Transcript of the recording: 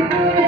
Thank you.